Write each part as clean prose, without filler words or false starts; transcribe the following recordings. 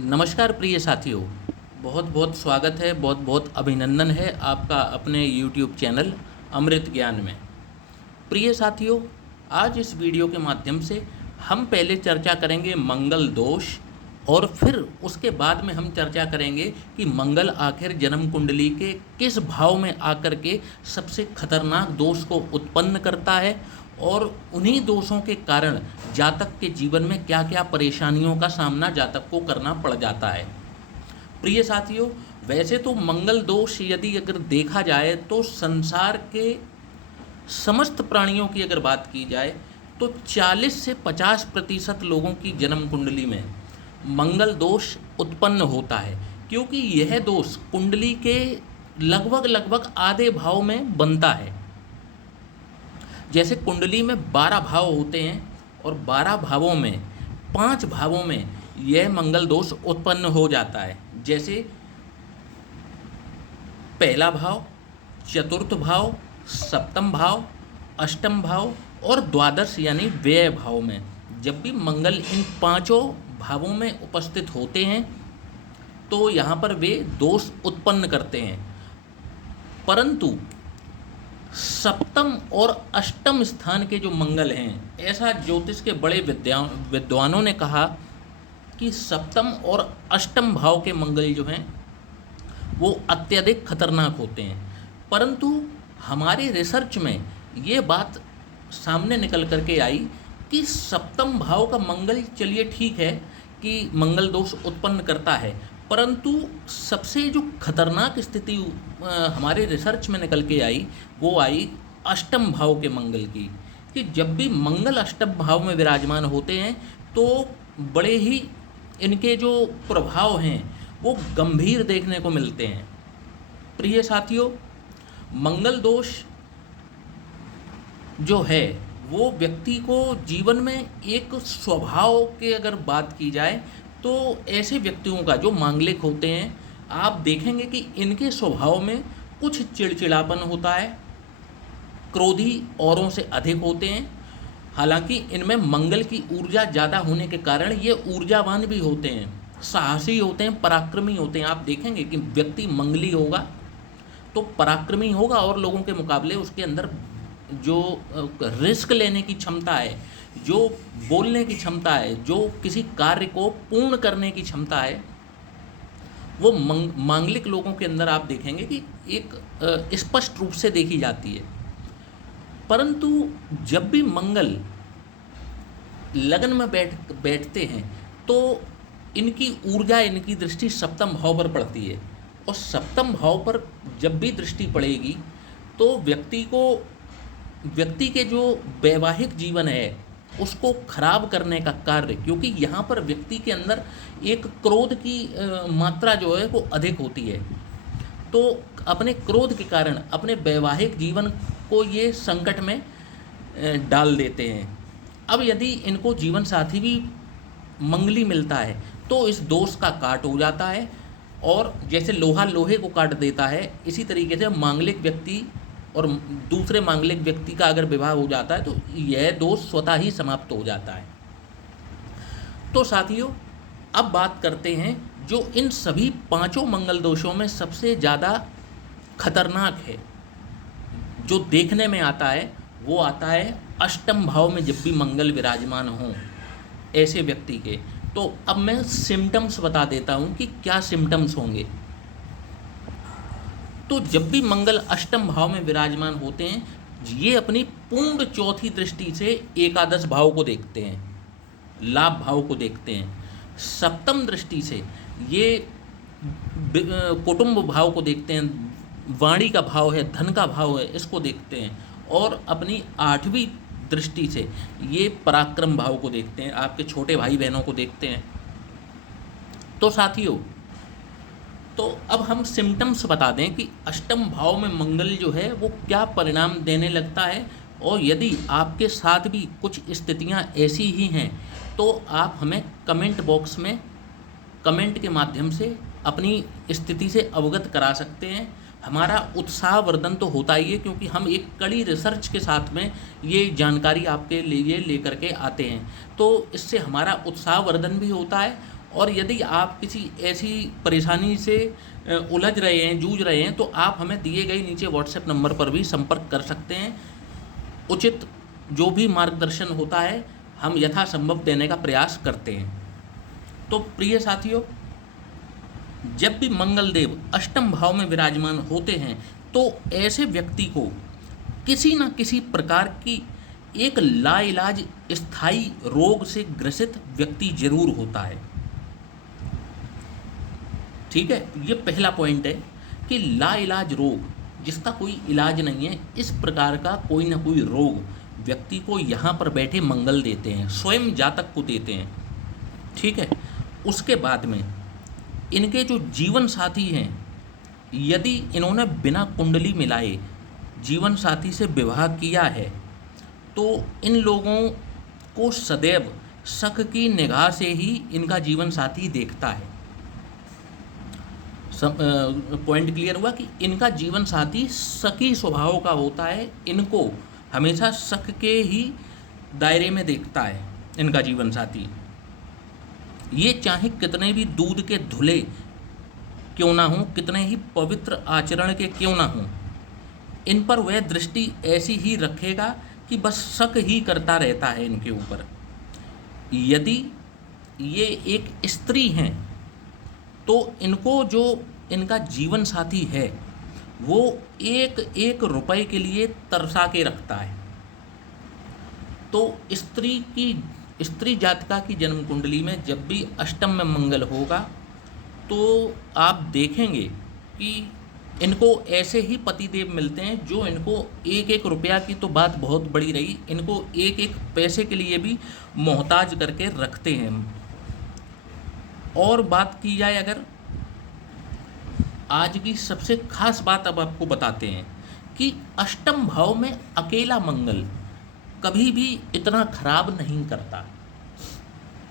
नमस्कार प्रिय साथियों, बहुत बहुत स्वागत है, बहुत बहुत अभिनंदन है आपका अपने YouTube चैनल अमृत ज्ञान में। प्रिय साथियों, आज इस वीडियो के माध्यम से हम पहले चर्चा करेंगे मंगल दोष और फिर उसके बाद में हम चर्चा करेंगे कि मंगल आखिर जन्म कुंडली के किस भाव में आकर के सबसे खतरनाक दोष को उत्पन्न करता है और उन्हीं दोषों के कारण जातक के जीवन में क्या क्या परेशानियों का सामना जातक को करना पड़ जाता है। प्रिय साथियों, वैसे तो मंगल दोष यदि अगर देखा जाए तो संसार के समस्त प्राणियों की अगर बात की जाए तो 40 से 50% लोगों की जन्म कुंडली में मंगल दोष उत्पन्न होता है, क्योंकि यह दोष कुंडली के लगभग लगभग आधे भाव में बनता है। जैसे कुंडली में 12 भाव होते हैं और 12 भावों में 5 भावों में यह मंगल दोष उत्पन्न हो जाता है। जैसे पहला भाव, चतुर्थ भाव, सप्तम भाव, अष्टम भाव और द्वादश यानी व्यय भाव में जब भी मंगल इन पांचों भावों में उपस्थित होते हैं तो यहाँ पर वे दोष उत्पन्न करते हैं। परंतु सप्तम और अष्टम स्थान के जो मंगल हैं, ऐसा ज्योतिष के बड़े विद्वानों ने कहा कि सप्तम और अष्टम भाव के मंगल जो हैं वो अत्यधिक खतरनाक होते हैं। परंतु हमारे रिसर्च में ये बात सामने निकल करके आई कि सप्तम भाव का मंगल चलिए ठीक है कि मंगल दोष उत्पन्न करता है, परंतु सबसे जो खतरनाक स्थिति हमारे रिसर्च में निकल के आई वो आई अष्टम भाव के मंगल की, कि जब भी मंगल अष्टम भाव में विराजमान होते हैं तो बड़े ही इनके जो प्रभाव हैं वो गंभीर देखने को मिलते हैं। प्रिय साथियों, मंगल दोष जो है वो व्यक्ति को जीवन में एक स्वभाव के अगर बात की जाए तो ऐसे व्यक्तियों का जो मांगलिक होते हैं, आप देखेंगे कि इनके स्वभाव में कुछ चिड़चिड़ापन होता है, क्रोधी औरों से अधिक होते हैं। हालांकि इनमें मंगल की ऊर्जा ज़्यादा होने के कारण ये ऊर्जावान भी होते हैं, साहसी होते हैं, पराक्रमी होते हैं। आप देखेंगे कि व्यक्ति मंगली होगा तो पराक्रमी होगा और लोगों के मुकाबले उसके अंदर जो रिस्क लेने की क्षमता है, जो बोलने की क्षमता है, जो किसी कार्य को पूर्ण करने की क्षमता है, वो मांगलिक लोगों के अंदर आप देखेंगे कि एक स्पष्ट रूप से देखी जाती है। परंतु जब भी मंगल लगन में बैठते हैं तो इनकी ऊर्जा, इनकी दृष्टि सप्तम भाव पर पड़ती है और सप्तम भाव पर जब भी दृष्टि पड़ेगी तो व्यक्ति के जो वैवाहिक जीवन है उसको खराब करने का कार्य, क्योंकि यहाँ पर व्यक्ति के अंदर एक क्रोध की मात्रा जो है वो अधिक होती है, तो अपने क्रोध के कारण अपने वैवाहिक जीवन को ये संकट में डाल देते हैं। अब यदि इनको जीवन साथी भी मंगली मिलता है तो इस दोष का काट हो जाता है, और जैसे लोहा लोहे को काट देता है इसी तरीके से मांगलिक व्यक्ति और दूसरे मांगलिक व्यक्ति का अगर विवाह हो जाता है तो यह दोष स्वतः ही समाप्त हो जाता है। तो साथियों, अब बात करते हैं जो इन सभी पांचों मंगल दोषों में सबसे ज़्यादा खतरनाक है, जो देखने में आता है, वो आता है अष्टम भाव में जब भी मंगल विराजमान हों ऐसे व्यक्ति के। तो अब मैं सिम्टम्स बता देता हूँ कि क्या सिम्टम्स होंगे। तो जब भी मंगल अष्टम भाव में विराजमान होते हैं, ये अपनी पूर्ण चौथी दृष्टि से एकादश भाव को देखते हैं, लाभ भाव को देखते हैं। सप्तम दृष्टि से ये कुटुंब भाव को देखते हैं, वाणी का भाव है, धन का भाव है, इसको देखते हैं। और अपनी आठवीं दृष्टि से ये पराक्रम भाव को देखते हैं, आपके छोटे भाई बहनों को देखते हैं। तो साथियों, तो अब हम सिम्टम्स बता दें कि अष्टम भाव में मंगल जो है वो क्या परिणाम देने लगता है, और यदि आपके साथ भी कुछ स्थितियां ऐसी ही हैं तो आप हमें कमेंट बॉक्स में कमेंट के माध्यम से अपनी स्थिति से अवगत करा सकते हैं। हमारा उत्साहवर्धन तो होता ही है, क्योंकि हम एक कड़ी रिसर्च के साथ में ये जानकारी आपके लिए लेकर के आते हैं, तो इससे हमारा उत्साहवर्धन भी होता है और यदि आप किसी ऐसी परेशानी से उलझ रहे हैं, जूझ रहे हैं, तो आप हमें दिए गए नीचे व्हाट्सएप नंबर पर भी संपर्क कर सकते हैं। उचित जो भी मार्गदर्शन होता है हम यथासंभव देने का प्रयास करते हैं। तो प्रिय साथियों, जब भी मंगल देव अष्टम भाव में विराजमान होते हैं तो ऐसे व्यक्ति को किसी न किसी प्रकार की एक लाइलाज स्थायी रोग से ग्रसित व्यक्ति जरूर होता है। ठीक है, ये पहला पॉइंट है कि लाइलाज रोग, जिसका कोई इलाज नहीं है, इस प्रकार का कोई ना कोई रोग व्यक्ति को यहाँ पर बैठे मंगल देते हैं, स्वयं जातक को देते हैं। ठीक है, उसके बाद में इनके जो जीवन साथी हैं, यदि इन्होंने बिना कुंडली मिलाए जीवन साथी से विवाह किया है तो इन लोगों को सदैव शक की निगाह से ही इनका जीवन साथी देखता है। पॉइंट क्लियर हुआ कि इनका जीवन साथी शकी स्वभाव का होता है, इनको हमेशा शक के ही दायरे में देखता है इनका जीवन साथी। ये चाहे कितने भी दूध के धुले क्यों ना हों, कितने ही पवित्र आचरण के क्यों ना हों, इन पर वह दृष्टि ऐसी ही रखेगा कि बस शक ही करता रहता है इनके ऊपर। यदि ये एक स्त्री हैं तो इनको जो इनका जीवन साथी है वो एक एक रुपए के लिए तरसा के रखता है। तो स्त्री जातिका की जन्म कुंडली में जब भी अष्टम में मंगल होगा तो आप देखेंगे कि इनको ऐसे ही पतिदेव मिलते हैं जो इनको एक एक रुपया की तो बात बहुत बड़ी रही, इनको एक एक पैसे के लिए भी मोहताज करके रखते हैं। और बात की जाए अगर, आज की सबसे खास बात अब आपको बताते हैं कि अष्टम भाव में अकेला मंगल कभी भी इतना खराब नहीं करता।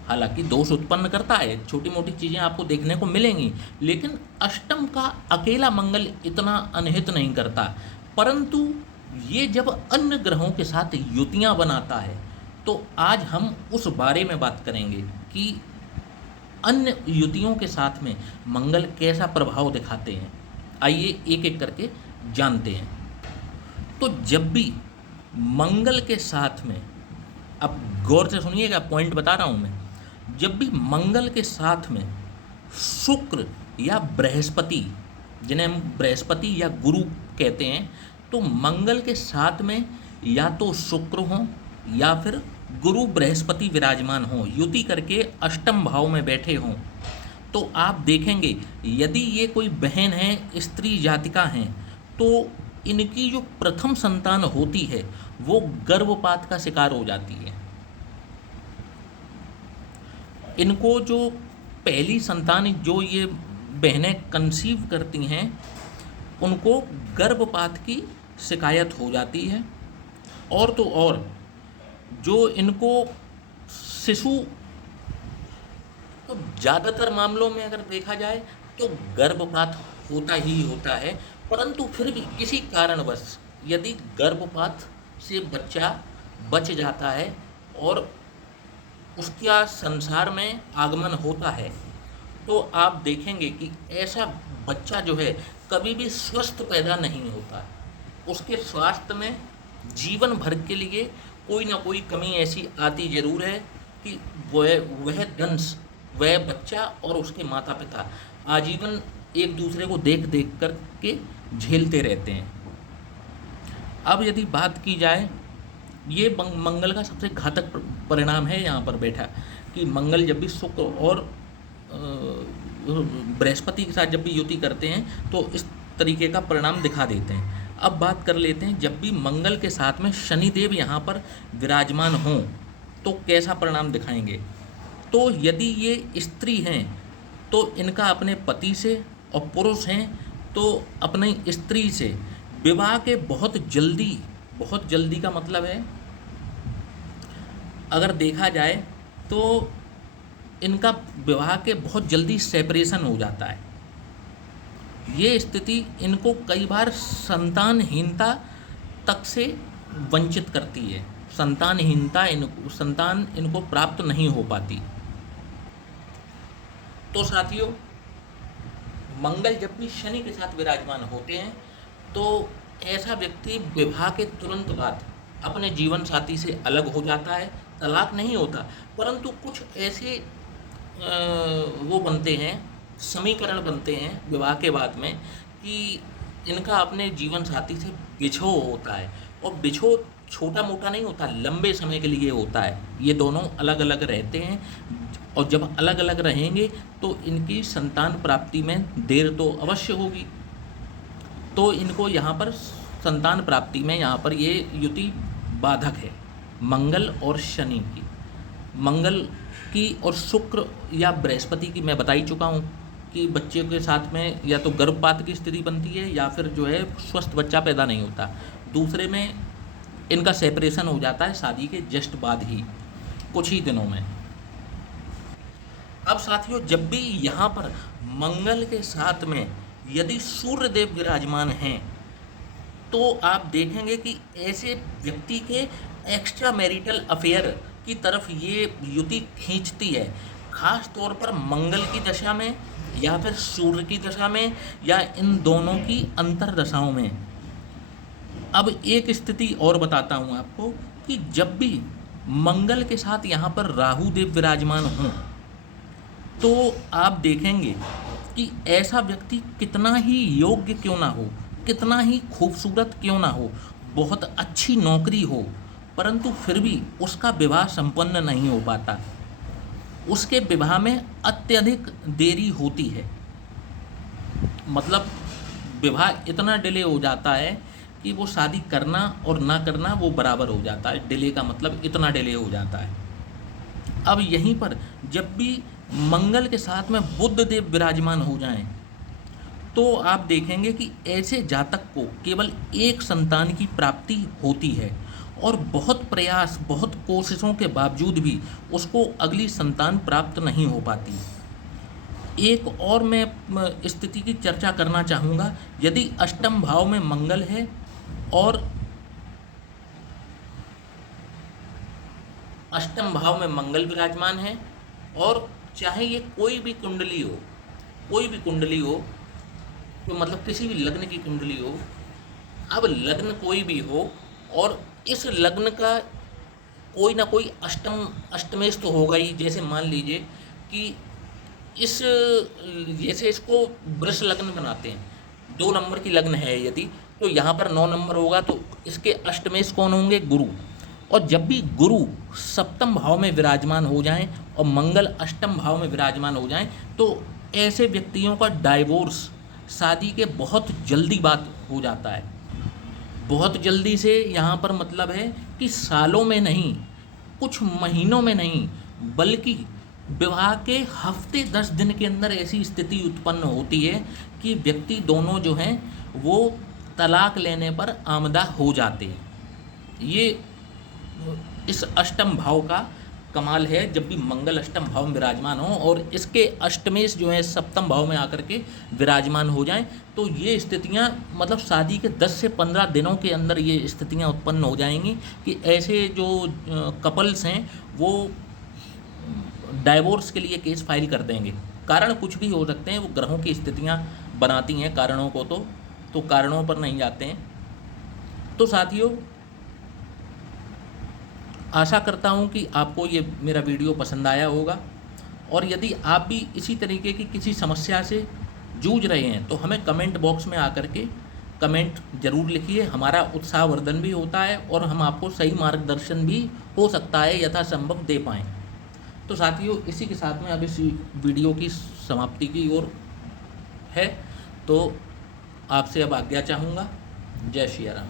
हालांकि दोष उत्पन्न करता है, छोटी मोटी चीज़ें आपको देखने को मिलेंगी, लेकिन अष्टम का अकेला मंगल इतना अनहित नहीं करता। परंतु ये जब अन्य ग्रहों के साथ युतियाँ बनाता है तो आज हम उस बारे में बात करेंगे कि अन्य युतियों के साथ में मंगल कैसा प्रभाव दिखाते हैं। आइए एक एक करके जानते हैं। तो जब भी मंगल के साथ में, अब गौर से सुनिएगा, पॉइंट बता रहा हूँ मैं, जब भी मंगल के साथ में शुक्र या बृहस्पति, जिन्हें हम बृहस्पति या गुरु कहते हैं, तो मंगल के साथ में या तो शुक्र हो या फिर गुरु बृहस्पति विराजमान हो, युति करके अष्टम भाव में बैठे हों, तो आप देखेंगे यदि ये कोई बहन है, स्त्री जातिका हैं, तो इनकी जो प्रथम संतान होती है वो गर्भपात का शिकार हो जाती है। इनको जो पहली संतान जो ये बहनें कंसीव करती हैं उनको गर्भपात की शिकायत हो जाती है। और तो और जो इनको शिशु, तो ज़्यादातर मामलों में अगर देखा जाए तो गर्भपात होता ही होता है, परंतु फिर भी किसी कारणवश यदि गर्भपात से बच्चा बच जाता है और उसका संसार में आगमन होता है तो आप देखेंगे कि ऐसा बच्चा जो है कभी भी स्वस्थ पैदा नहीं होता। उसके स्वास्थ्य में जीवन भर के लिए कोई ना कोई कमी ऐसी आती जरूर है कि वह दंश, वह बच्चा और उसके माता पिता आजीवन एक दूसरे को देख देख कर के झेलते रहते हैं। अब यदि बात की जाए, ये मंगल का सबसे घातक परिणाम है यहाँ पर बैठा कि मंगल जब भी शुक्र और बृहस्पति के साथ जब भी युति करते हैं तो इस तरीके का परिणाम दिखा देते हैं। अब बात कर लेते हैं जब भी मंगल के साथ में शनिदेव यहाँ पर विराजमान हों तो कैसा परिणाम दिखाएंगे। तो यदि ये स्त्री हैं तो इनका अपने पति से, और पुरुष हैं तो अपनी स्त्री से विवाह के बहुत जल्दी का मतलब है, अगर देखा जाए तो इनका विवाह के बहुत जल्दी सेपरेशन हो जाता है। ये स्थिति इनको कई बार संतानहीनता तक से वंचित करती है, संतान इनको प्राप्त नहीं हो पाती। तो साथियों, मंगल जब भी शनि के साथ विराजमान होते हैं तो ऐसा व्यक्ति विवाह के तुरंत बाद अपने जीवन साथी से अलग हो जाता है। तलाक नहीं होता, परंतु कुछ ऐसे वो बनते हैं, समीकरण बनते हैं विवाह के बाद में कि इनका अपने जीवन साथी से बिछोह होता है। और बिछोह छोटा मोटा नहीं होता, लंबे समय के लिए होता है। ये दोनों अलग अलग रहते हैं और जब अलग अलग रहेंगे तो इनकी संतान प्राप्ति में देर तो अवश्य होगी। तो इनको यहाँ पर संतान प्राप्ति में यहाँ पर ये युति बाधक है मंगल और शनि की। मंगल की और शुक्र या बृहस्पति की मैं बता ही चुका हूँ कि बच्चे के साथ में या तो गर्भपात की स्थिति बनती है या फिर जो है स्वस्थ बच्चा पैदा नहीं होता। दूसरे में इनका सेपरेशन हो जाता है शादी के जस्ट बाद ही, कुछ ही दिनों में। अब साथियों, जब भी यहाँ पर मंगल के साथ में यदि सूर्यदेव विराजमान हैं तो आप देखेंगे कि ऐसे व्यक्ति के एक्स्ट्रा मैरिटल अफेयर की तरफ ये युति खींचती है, खास तौर पर मंगल की दशा में या फिर सूर्य की दशा में या इन दोनों की अंतर दशाओं में। अब एक स्थिति और बताता हूँ आपको कि जब भी मंगल के साथ यहाँ पर राहु देव विराजमान हों तो आप देखेंगे कि ऐसा व्यक्ति कितना ही योग्य क्यों ना हो, कितना ही खूबसूरत क्यों ना हो, बहुत अच्छी नौकरी हो, परंतु फिर भी उसका विवाह संपन्न नहीं हो पाता। उसके विवाह में अत्यधिक देरी होती है, मतलब विवाह इतना डिले हो जाता है कि वो शादी करना और ना करना वो बराबर हो जाता है। डिले का मतलब इतना डिले हो जाता है। अब यहीं पर जब भी मंगल के साथ में बुध देव विराजमान हो जाएं तो आप देखेंगे कि ऐसे जातक को केवल एक संतान की प्राप्ति होती है और बहुत प्रयास, बहुत कोशिशों के बावजूद भी उसको अगली संतान प्राप्त नहीं हो पाती। एक और मैं स्थिति की चर्चा करना चाहूँगा। यदि अष्टम भाव में मंगल है और अष्टम भाव में मंगल विराजमान है और चाहे ये कोई भी कुंडली हो, कोई भी कुंडली हो, तो मतलब किसी भी लग्न की कुंडली हो, अब लग्न कोई भी हो और इस लग्न का कोई ना कोई अष्टमेश तो होगा ही। जैसे मान लीजिए कि जैसे इसको वृष लग्न बनाते हैं, 2 नंबर की लग्न है यदि, तो यहाँ पर 9 नंबर होगा, तो इसके अष्टमेश कौन होंगे? गुरु। और जब भी गुरु सप्तम भाव में विराजमान हो जाएं और मंगल अष्टम भाव में विराजमान हो जाएं तो ऐसे व्यक्तियों का डाइवोर्स, शादी के बहुत जल्दी बात हो जाता है। बहुत जल्दी से यहाँ पर मतलब है कि सालों में नहीं, कुछ महीनों में नहीं, बल्कि विवाह के हफ्ते 10 दिन के अंदर ऐसी स्थिति उत्पन्न होती है कि व्यक्ति दोनों जो हैं वो तलाक लेने पर आमदा हो जाते हैं। ये इस अष्टम भाव का कमाल है। जब भी मंगल अष्टम भाव में विराजमान हो और इसके अष्टमेश जो है सप्तम भाव में आकर के विराजमान हो जाएं तो ये स्थितियां मतलब शादी के 10 से 15 दिनों के अंदर ये स्थितियां उत्पन्न हो जाएंगी कि ऐसे जो कपल्स हैं वो डाइवोर्स के लिए केस फाइल कर देंगे। कारण कुछ भी हो सकते हैं, वो ग्रहों की स्थितियां बनाती हैं कारणों को, तो कारणों पर नहीं जाते हैं। तो साथियों, आशा करता हूँ कि आपको ये मेरा वीडियो पसंद आया होगा और यदि आप भी इसी तरीके की किसी समस्या से जूझ रहे हैं तो हमें कमेंट बॉक्स में आकर के कमेंट ज़रूर लिखिए। हमारा उत्साहवर्धन भी होता है और हम आपको सही मार्गदर्शन भी हो सकता है यथासंभव दे पाएँ। तो साथियों, इसी के साथ में अब इस वीडियो की समाप्ति की ओर है, तो आपसे अब आज्ञा चाहूँगा। जय श्री राम।